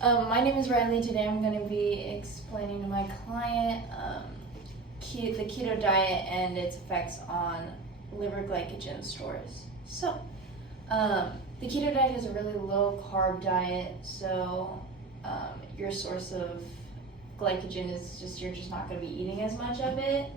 My name is Riley. Today I'm going to be explaining to my client the keto diet and its effects on liver glycogen stores. So, the keto diet is a really low carb diet, so your source of glycogen is you're just not going to be eating as much of it.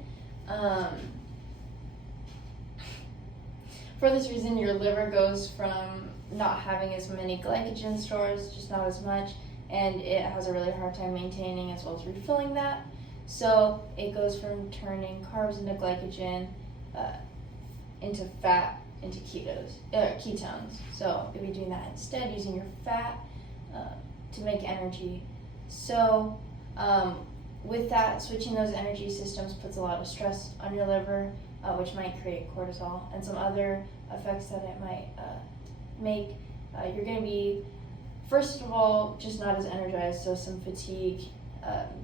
For this reason, your liver goes from not having as many glycogen stores, just not as much, and it has a really hard time maintaining as well as refilling that. So it goes from turning carbs into glycogen, into fat, into ketones. So you'll be doing that instead, using your fat to make energy. So with that, switching those energy systems puts a lot of stress on your liver, which might create cortisol and some other effects that it might make. You're going to be, first of all, just not as energized, so some fatigue.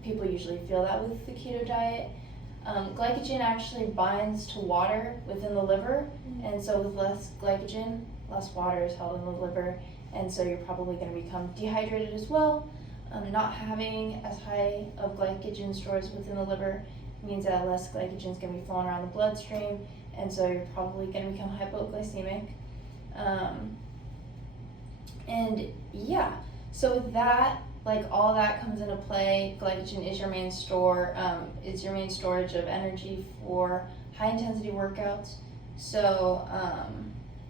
People usually feel that with the keto diet. Glycogen actually binds to water within the liver, and so with less glycogen, less water is held in the liver, and so you're probably going to become dehydrated as well. Not having as high of glycogen stores within the liver means that less glycogen is going to be flowing around the bloodstream, and so you're probably going to become hypoglycemic. And yeah, so with that, like all that comes into play. Glycogen is your main store, is your main storage of energy for high intensity workouts. So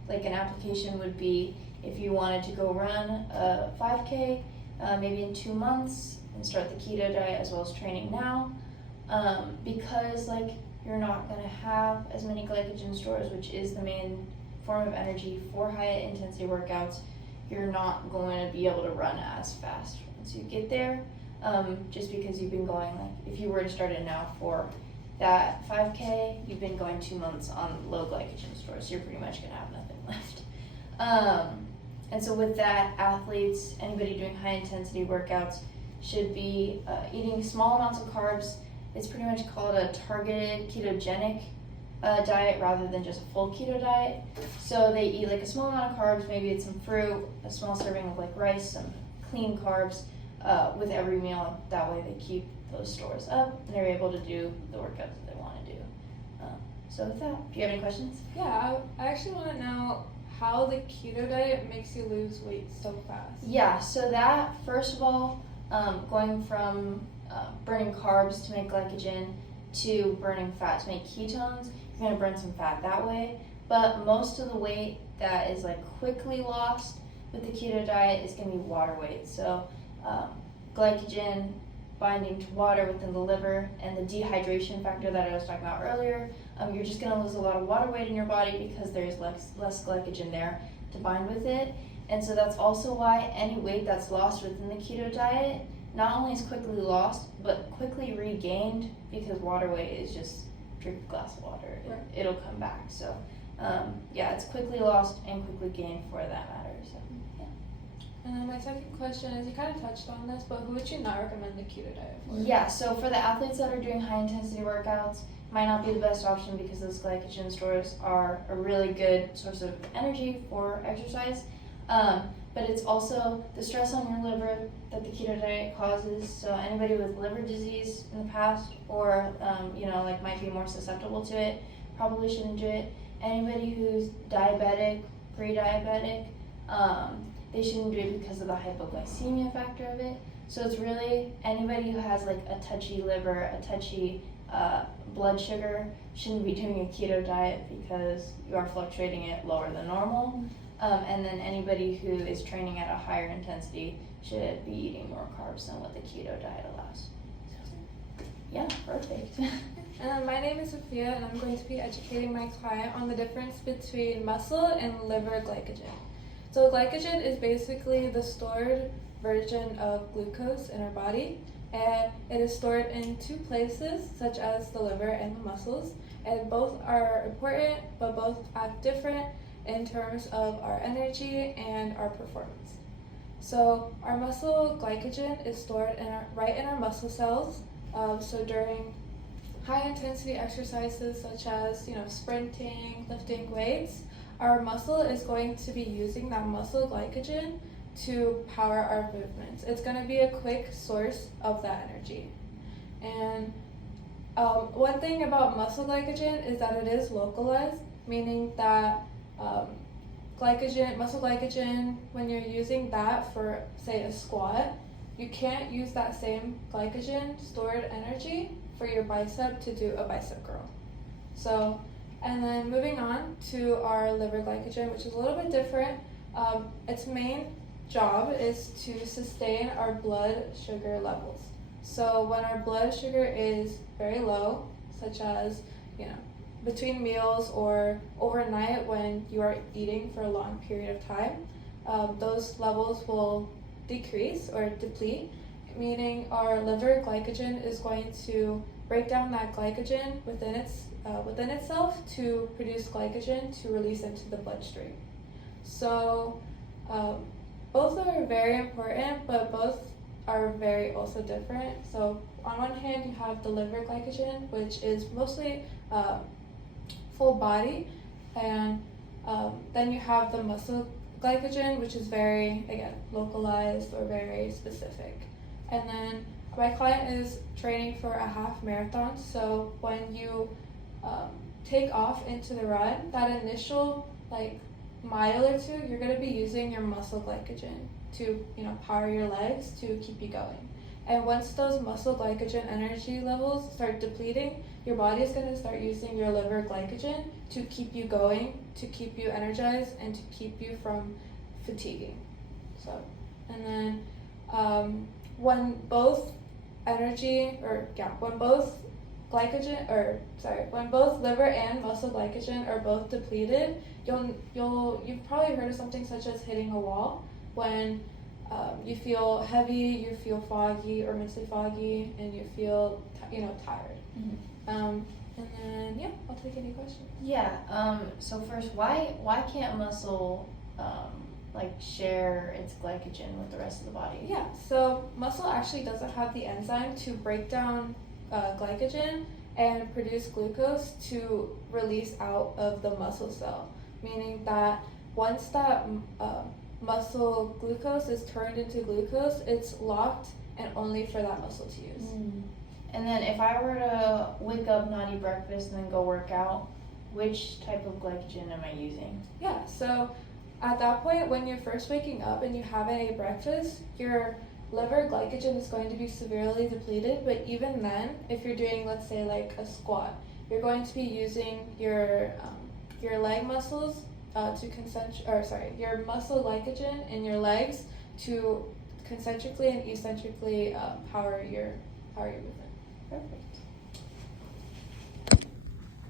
like an application would be if you wanted to go run a 5K, maybe in 2 months, and start the keto diet as well as training now. Because like you're not going to have as many glycogen stores, which is the main form of energy for high intensity workouts, you're not going to be able to run as fast once you get there, just because you've been going, like if you were to start it now for that 5K, you've been going 2 months on low glycogen stores, so you're pretty much going to have nothing left. And so with that, athletes, anybody doing high intensity workouts should be eating small amounts of carbs. It's pretty much called a targeted ketogenic diet rather than just a full keto diet. So they eat like a small amount of carbs, maybe it's some fruit, a small serving of like rice, some clean carbs with every meal. That way they keep those stores up and they're able to do the workouts that they want to do. So with that, do you have any questions? Yeah, I actually want to know how the keto diet makes you lose weight so fast. Yeah, so that, first of all, going from burning carbs to make glycogen to burning fat to make ketones, you're going to burn some fat that way. But most of the weight that is like quickly lost with the keto diet is going to be water weight. So glycogen binding to water within the liver and the dehydration factor that I was talking about earlier, you're just going to lose a lot of water weight in your body because there's less glycogen there to bind with it. And so that's also why any weight that's lost within the keto diet not only is quickly lost, but quickly regained, because water weight is just drink a glass of water. Right. It'll come back. So yeah, it's quickly lost and quickly gained for that matter. So yeah. And then my second question is, you kind of touched on this, but who would you not recommend the keto diet for? Yeah, so for the athletes that are doing high intensity workouts, might not be the best option because those glycogen stores are a really good source of energy for exercise. But it's also the stress on your liver that the keto diet causes. So anybody with liver disease in the past, or like might be more susceptible to it, probably shouldn't do it. Anybody who's diabetic, pre-diabetic, they shouldn't do it because of the hypoglycemia factor of it. So it's really anybody who has like a touchy liver, a touchy blood sugar, shouldn't be doing a keto diet because you are fluctuating it lower than normal. And then anybody who is training at a higher intensity should be eating more carbs than what the keto diet allows. So, yeah, perfect. My name is Sofia, and I'm going to be educating my client on the difference between muscle and liver glycogen. So glycogen is basically the stored version of glucose in our body, and it is stored in two places, such as the liver and the muscles, and both are important, but both act different in terms of our energy and our performance. So our muscle glycogen is stored right in our muscle cells. So during high intensity exercises such as sprinting, lifting weights, our muscle is going to be using that muscle glycogen to power our movements. It's going to be a quick source of that energy. And one thing about muscle glycogen is that it is localized, meaning that muscle glycogen, when you're using that for, say, a squat, you can't use that same glycogen stored energy for your bicep to do a bicep curl. So, and then moving on to our liver glycogen, which is a little bit different. Its main job is to sustain our blood sugar levels. So when our blood sugar is very low, such as, between meals or overnight when you are eating for a long period of time, those levels will decrease or deplete, meaning our liver glycogen is going to break down that glycogen within itself to produce glycogen to release into the bloodstream. So both are very important, but both are very also different. So on one hand, you have the liver glycogen, which is mostly full body, and then you have the muscle glycogen, which is very, again, localized or very specific. And then my client is training for a half marathon, so when you take off into the run, that initial mile or two, you're going to be using your muscle glycogen to power your legs to keep you going. And once those muscle glycogen energy levels start depleting, your body is going to start using your liver glycogen to keep you going, to keep you energized, and to keep you from fatiguing. So, and then when both when both liver and muscle glycogen are both depleted, you've probably heard of something such as hitting a wall, when you feel heavy, you feel foggy or mentally foggy, and you feel tired. Mm-hmm. And then I'll take any questions. Yeah. So first, why can't muscle share its glycogen with the rest of the body? Yeah. So muscle actually doesn't have the enzyme to break down glycogen and produce glucose to release out of the muscle cell, meaning that once that muscle glucose is turned into glucose, it's locked and only for that muscle to use. And then if I were to wake up, not eat breakfast, and then go work out, which type of glycogen am I using? Yeah, so at that point, when you're first waking up and you haven't ate breakfast, your liver glycogen is going to be severely depleted. But even then, if you're doing, let's say, a squat, you're going to be using your leg muscles your muscle glycogen in your legs to concentrically and eccentrically power your movement. Perfect.